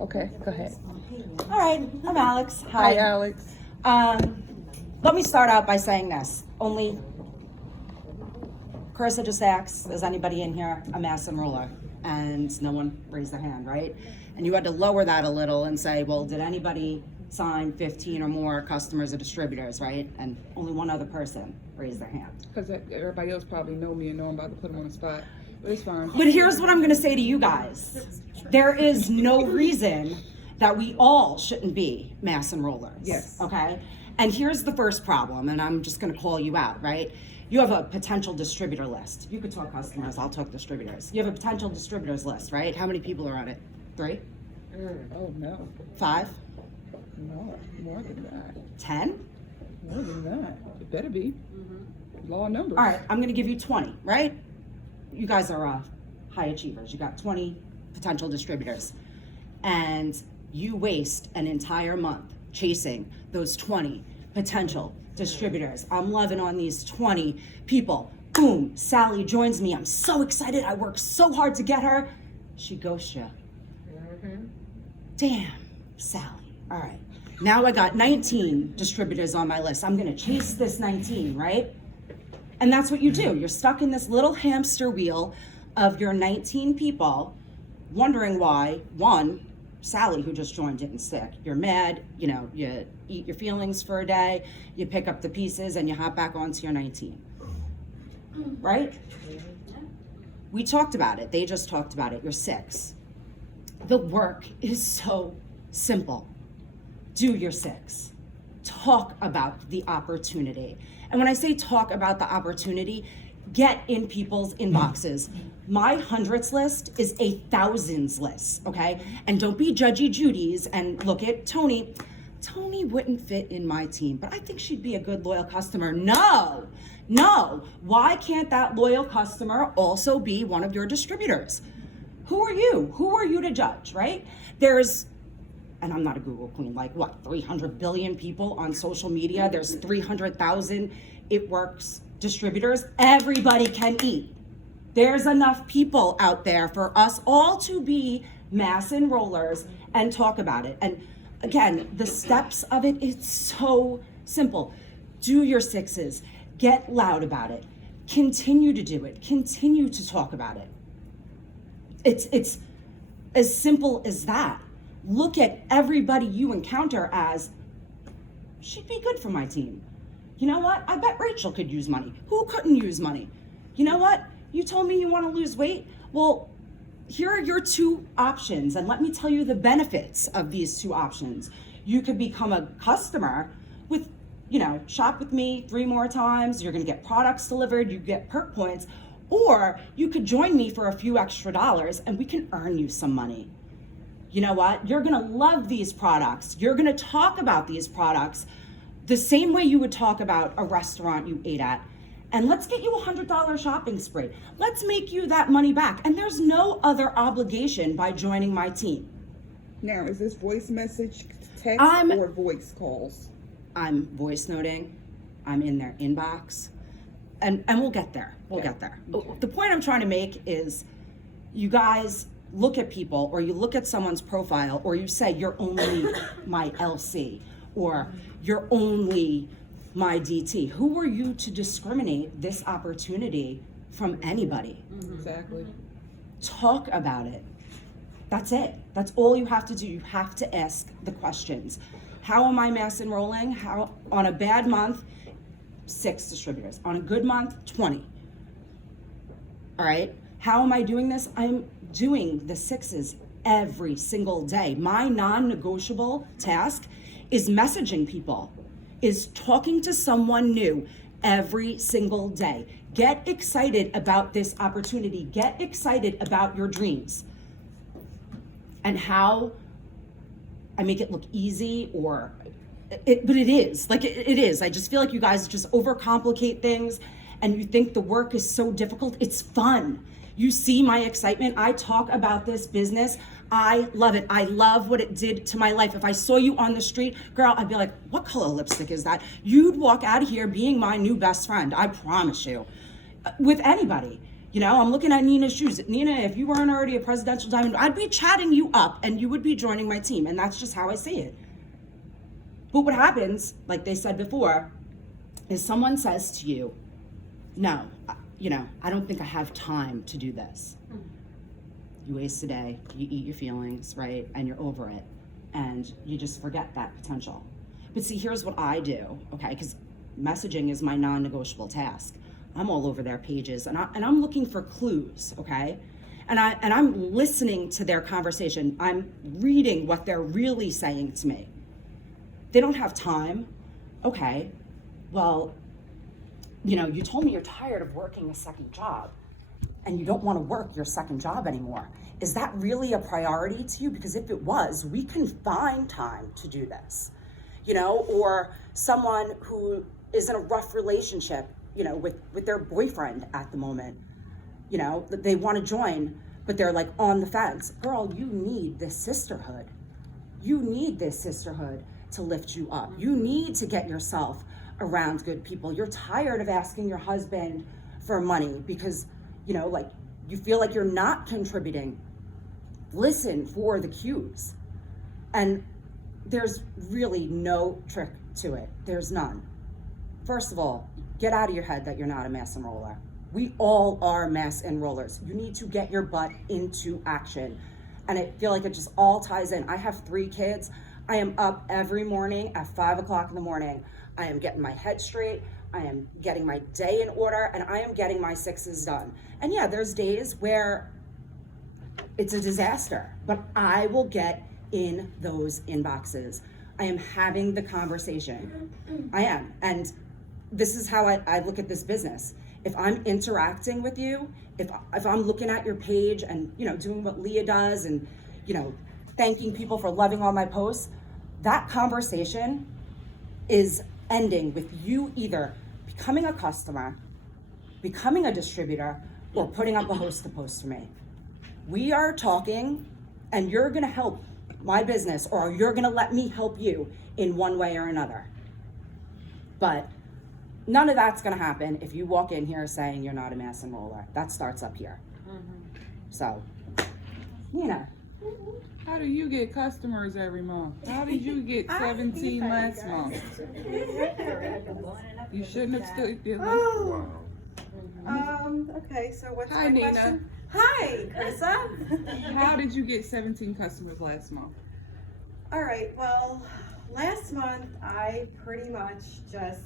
Okay, go ahead. All right, I'm Alex. Hi, Alex. Let me start out by saying this. Only Carissa just asked, is anybody in here a mass enroller? And no one raised their hand, right? And you had to lower that a little and say, well, did anybody sign 15 or more customers or distributors, right? And only one other person raised their hand. Because everybody else probably know me and know I'm about to put them on the spot. But it's fine. But here's what I'm gonna say to you guys. There is no reason that we all shouldn't be mass enrollers. Yes. Okay? And here's the first problem, and I'm just gonna call you out, right? You have a potential distributor list. You could talk customers, I'll talk distributors. You have a potential distributors list, right? How many people are on it? 3? Oh, no. 5? No, more than that. 10? More than that. It better be. Law of numbers. All right, I'm gonna give you 20, right? You guys are high achievers. You got 20 potential distributors. And you waste an entire month chasing those 20 potential distributors. I'm loving on these 20 people. Boom, Sally joins me. I'm so excited. I worked so hard to get her. She ghosts you. Damn, Sally. All right. Now I got 19 distributors on my list. I'm gonna chase this 19, right? And that's what you do. You're stuck in this little hamster wheel of your 19 people, wondering why, one, Sally, who just joined, didn't stick. You're mad, you eat your feelings for a day, you pick up the pieces, and you hop back onto your 19. Right? We talked about it. They just talked about it. You're 6. The work is so simple. Do your 6. Talk about the opportunity. And when I say talk about the opportunity, get in people's inboxes. My hundreds list is a thousands list, okay? And don't be judgy Judy's and look at Tony. Tony wouldn't fit in my team, but I think she'd be a good loyal customer. No. Why can't that loyal customer also be one of your distributors? Who are you? Who are you to judge, right? And I'm not a Google queen, 300 billion people on social media. There's 300,000 It Works distributors. Everybody can eat. There's enough people out there for us all to be mass enrollers and talk about it. And again, the steps of it, it's so simple. Do your 6s, get loud about it, continue to do it, continue to talk about it. It's as simple as that. Look at everybody you encounter as, she'd be good for my team. You know what? I bet Rachel could use money. Who couldn't use money? You know what? You told me you want to lose weight. Well, here are your 2 options. And let me tell you the benefits of these 2 options. You could become a customer with, shop with me 3 more times. You're going to get products delivered. You get perk points. Or you could join me for a few extra dollars and we can earn you some money. You know what? You're gonna love these products. You're gonna talk about these products the same way you would talk about a restaurant you ate at. And let's get you a $100 shopping spree. Let's make you that money back. And there's no other obligation by joining my team. Now, is this voice message, text, or voice calls? I'm voice noting. I'm in their inbox. And we'll get there. We'll get there. The point I'm trying to make is you guys look at people, or you look at someone's profile, or you say, you're only my LC, or you're only my DT. Who are you to discriminate this opportunity from anybody? Exactly. Talk about it. That's it. That's all you have to do. You have to ask the questions. How am I mass enrolling? How, on a bad month, 6 distributors. On a good month, 20. All right? How am I doing this? I'm doing the 6s every single day. My non-negotiable task is messaging people, is talking to someone new every single day. Get excited about this opportunity. Get excited about your dreams. And how I make it look easy, but it is. It is. I just feel like you guys just overcomplicate things and you think the work is so difficult. It's fun. You see my excitement. I talk about this business. I love it. I love what it did to my life. If I saw you on the street, girl, I'd be like, what color lipstick is that? You'd walk out of here being my new best friend. I promise you. With anybody. You know, I'm looking at Nina's shoes. Nina, if you weren't already a presidential diamond, I'd be chatting you up and you would be joining my team. And that's just how I see it. But what happens, like they said before, is someone says to you, no, you know, I don't think I have time to do this. You waste a day, you eat your feelings, right? And you're over it. And you just forget that potential. But see, here's what I do, okay? Because messaging is my non-negotiable task. I'm all over their pages and I'm looking for clues, okay? And I'm listening to their conversation. I'm reading what they're really saying to me. They don't have time. Okay, well, you know, you told me you're tired of working a second job and you don't want to work your second job anymore. Is that really a priority to you? Because if it was, we can find time to do this, you know, or someone who is in a rough relationship, you know, with their boyfriend at the moment, you know, that they want to join, but they're like on the fence. Girl, you need this sisterhood. You need this sisterhood to lift you up. You need to get yourself around good people. You're tired of asking your husband for money because, you know, like you feel like you're not contributing. Listen for the cues. And there's really no trick to it. There's none. First of all, get out of your head that you're not a mass enroller. We all are mass enrollers. You need to get your butt into action. And I feel like it just all ties in. I have 3 kids. I am up every morning at 5 o'clock in the morning. I am getting my head straight. I am getting my day in order, and I am getting my 6s done. And yeah, there's days where it's a disaster, but I will get in those inboxes. I am having the conversation. I am. And this is how I look at this business. If I'm interacting with you, if I'm looking at your page and, you know, doing what Leah does and, you know, thanking people for loving all my posts, that conversation is ending with you either becoming a customer, becoming a distributor, or putting up a host to post for me. We are talking and you're gonna help my business or you're gonna let me help you in one way or another. But none of that's gonna happen if you walk in here saying you're not a mass enroller. That starts up here. So, Nina. How do you get customers every month? How did you get 17 last month? You shouldn't have stood there. Okay, so what's Hi, my Nina. question? Hi, Carissa. How did you get 17 customers last month? All right, well, last month I pretty much just,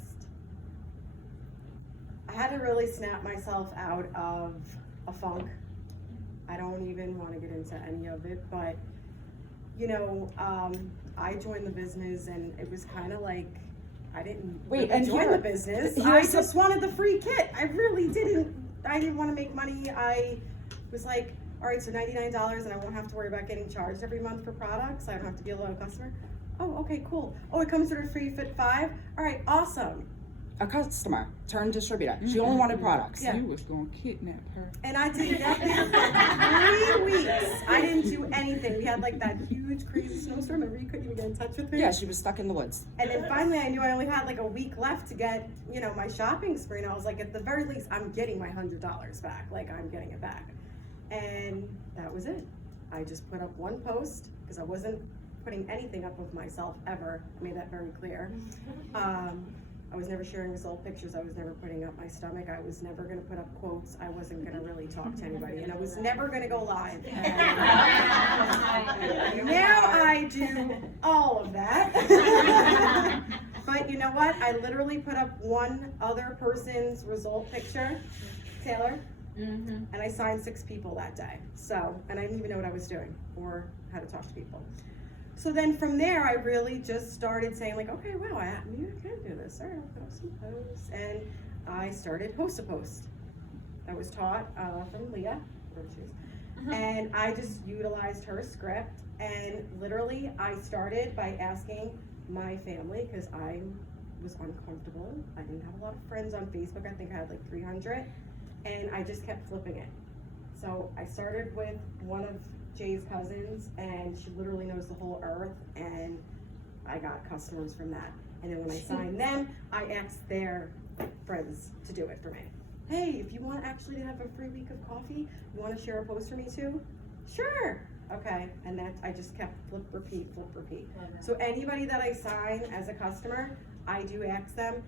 I had to really snap myself out of a funk. I don't even want to get into any of it, but you know, I joined the business and it was kind of like, I didn't join the business. I just wanted the free kit. I really didn't want to make money. I was like, all right, so $99 and I won't have to worry about getting charged every month for products. I don't have to deal with a customer. Oh, okay, cool. Oh, it comes with a free Fit 5. All right, awesome. A customer turned distributor. She only wanted products. You was gonna kidnap her. And I did that for 3 weeks. I didn't do anything. We had like that huge crazy snowstorm. Remember you couldn't even get in touch with me? Yeah, she was stuck in the woods. And then finally I knew I only had like a week left to get, you know, my shopping spree. And I was like, at the very least, I'm getting my $100 back. Like I'm getting it back. And that was it. I just put up one post because I wasn't putting anything up of myself ever. I made that very clear. I was never sharing result pictures. I was never putting up my stomach. I was never going to put up quotes. I wasn't going to really talk to anybody. And I was never going to go live. Now I do all of that. But you know what? I literally put up one other person's result picture, Taylor, and I signed 6 people that day. So, and I didn't even know what I was doing or how to talk to people. So then from there, I really just started saying like, okay, wow, maybe I can do this. All right, I'll post some posts. And I started post to post. I was taught from Leah, and I just utilized her script. And literally, I started by asking my family, because I was uncomfortable. I didn't have a lot of friends on Facebook. I think I had like 300. And I just kept flipping it. So I started with one of Jay's cousins, and she literally knows the whole earth, and I got customers from that. And then when I signed them, I asked their friends to do it for me. hey, if you want actually to have a free week of coffee, you want to share a post for me too? Sure. Okay, and that I just kept flip, repeat. So anybody that I sign as a customer, I do ask them,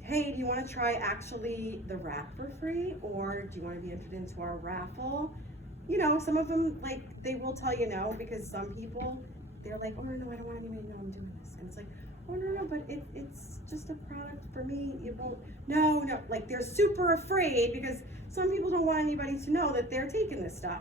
hey, do you want to try actually the wrap for free, or do you want to be entered into our raffle? You know, some of them, like, they will tell you no, because some people, they're like, oh no, I don't want anybody to know I'm doing this. And it's like, oh no, but it's just a product for me. It won't, no, like they're super afraid because some people don't want anybody to know that they're taking this stuff.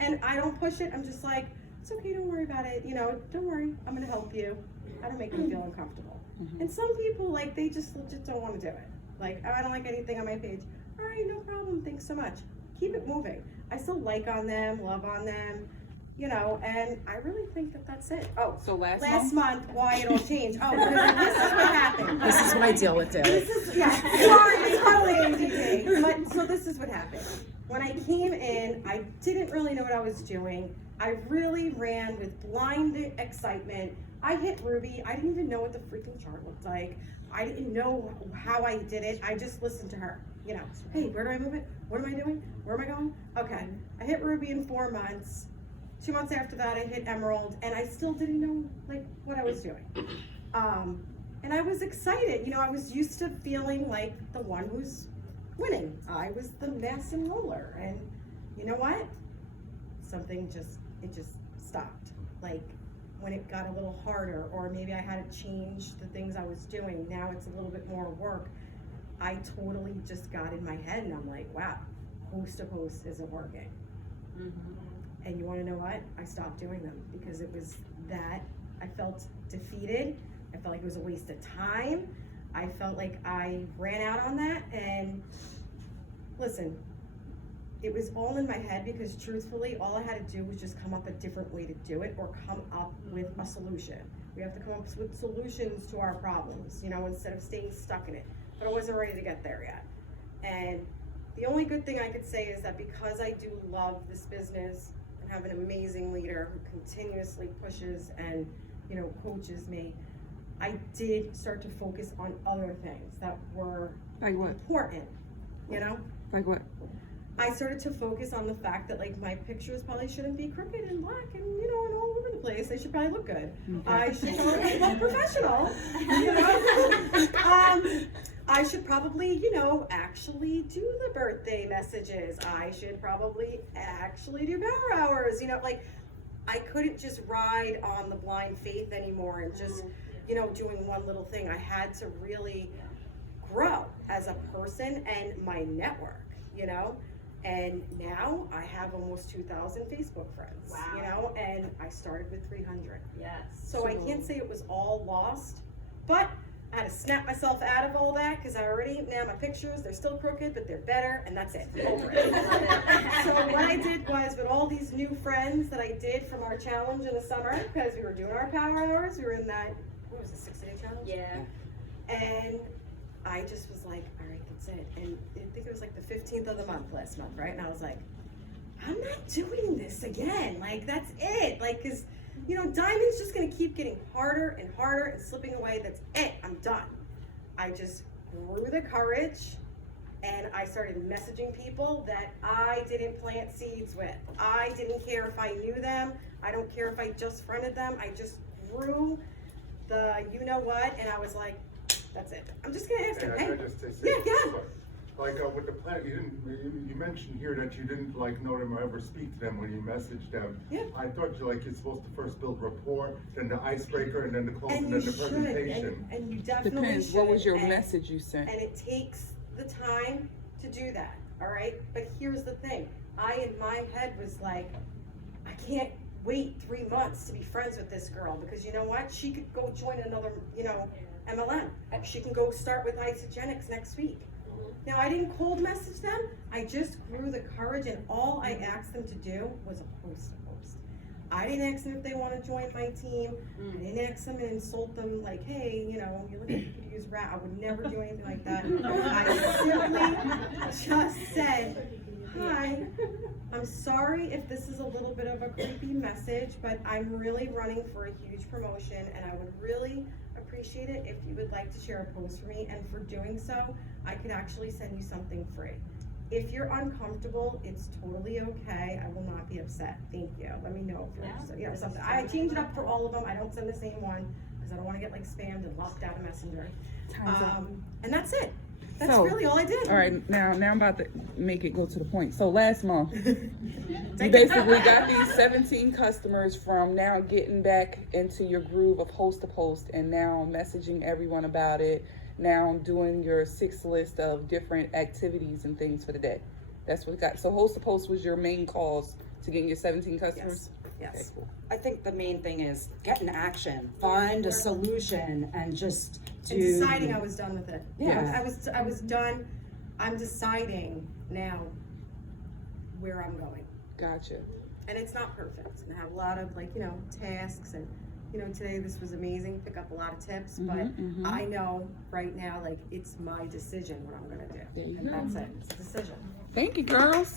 And I don't push it. I'm just like, it's okay, don't worry about it. You know, don't worry, I'm gonna help you. I don't make them feel uncomfortable. And some people, like, they just don't want to do it. Like, I don't like anything on my page. All right, no problem, thanks so much. Keep it moving. I still like on them, love on them, you know, and I really think that that's it. Oh, So last month, why it all changed. Oh, because this is what happened. This is what I deal with, dude. This is, yeah, sorry, it's totally ADD. But, so this is what happened. When I came in, I didn't really know what I was doing. I really ran with blind excitement. I hit Ruby. I didn't even know what the freaking chart looked like. I didn't know how I did it. I just listened to her. You know, hey, where do I move it? What am I doing? Where am I going? Okay. I hit Ruby in 4 months. 2 months after that, I hit Emerald, and I still didn't know, like, what I was doing. And I was excited. You know, I was used to feeling like the one who's winning. I was the mass enroller, and you know what? Something just stopped. Like, when it got a little harder, or maybe I had to change the things I was doing, now it's a little bit more work, I totally just got in my head and I'm like, wow, host to host isn't working. And you wanna know what? I stopped doing them because it was that, I felt defeated, I felt like it was a waste of time, I felt like I ran out on that, and listen, it was all in my head because truthfully, all I had to do was just come up a different way to do it, or come up with a solution. We have to come up with solutions to our problems, you know, instead of staying stuck in it. But I wasn't ready to get there yet. And the only good thing I could say is that because I do love this business and have an amazing leader who continuously pushes and, you know, coaches me, I did start to focus on other things that were Like what? important, you know? Like what? I started to focus on the fact that, like, my pictures probably shouldn't be crooked and black and, you know, and all over the place. They should probably look good. I should look professional, you know? I should probably, you know, actually do the birthday messages. I should probably actually do power hours, you know, like, I couldn't just ride on the blind faith anymore and just, you know, doing one little thing. I had to really grow as a person and my network, you know? And now I have almost 2,000 Facebook friends, you know, and I started with 300. Yes. So I can't say it was all lost, but I had to snap myself out of all that because I already, now my pictures, they're still crooked, but they're better, and that's it. Over it. So what I did was, with all these new friends that I did from our challenge in the summer, because we were doing our power hours, we were in that, what was it, 6-day challenge? Yeah. And I just was like, all right, that's it. And I think it was like the 15th of the month last month, right? And I was like, I'm not doing this again. Like, that's it. Like, cause, you know, Diamond's just gonna keep getting harder and harder and slipping away. That's it, I'm done. I just grew the courage and I started messaging people that I didn't plant seeds with. I didn't care if I knew them. I don't care if I just friended them. I just grew the, you know what, and I was like, that's it. I'm just gonna ask them, And hey, I just say, yeah. Like with the plan, you mentioned here that you didn't like know them or ever speak to them when you messaged them. Yeah. I thought you're supposed to first build rapport, then the icebreaker, and then the close, And and you then the should, presentation. and you definitely Depends. should. What was your and, message you sent? And it takes the time to do that, all right? But here's the thing. I, in my head, was like, I can't wait 3 months to be friends with this girl because you know what? She could go join another, you know, MLM. She can go start with Isogenics next week. Now, I didn't cold message them. I just grew the courage, and all I asked them to do was a post. I didn't ask them if they want to join my team. I didn't ask them and insult them like, hey, you know, you're looking for you to use rat. I would never do anything like that. I simply just said, Hi, I'm sorry if this is a little bit of a creepy message, but I'm really running for a huge promotion and I would really appreciate it if you would like to share a post for me, and for doing so, I could actually send you something free. If you're uncomfortable, it's totally okay. I will not be upset. Thank you. Let me know if you're interested. Yeah, or something. I change it up for all of them. I don't send the same one because I don't want to get like spammed and locked out of Messenger. And that's it. That's So, really all I did. All right, now I'm about to make it go to the point. So last month, you basically got these 17 customers from now getting back into your groove of host to post and now messaging everyone about it, now doing your 6 list of different activities and things for the day. That's what got, so host to post was your main cause to getting your 17 customers? Yes. Okay, cool. I think the main thing is get in action, find a solution, and just do. And deciding I was done with it. Yeah. I was done. I'm deciding now where I'm going. Gotcha. And it's not perfect. And I have a lot of like, tasks, and today this was amazing, pick up a lot of tips, but I know right now, like, it's my decision what I'm gonna do. There you And go. that's it. It's a decision. Thank you, girls.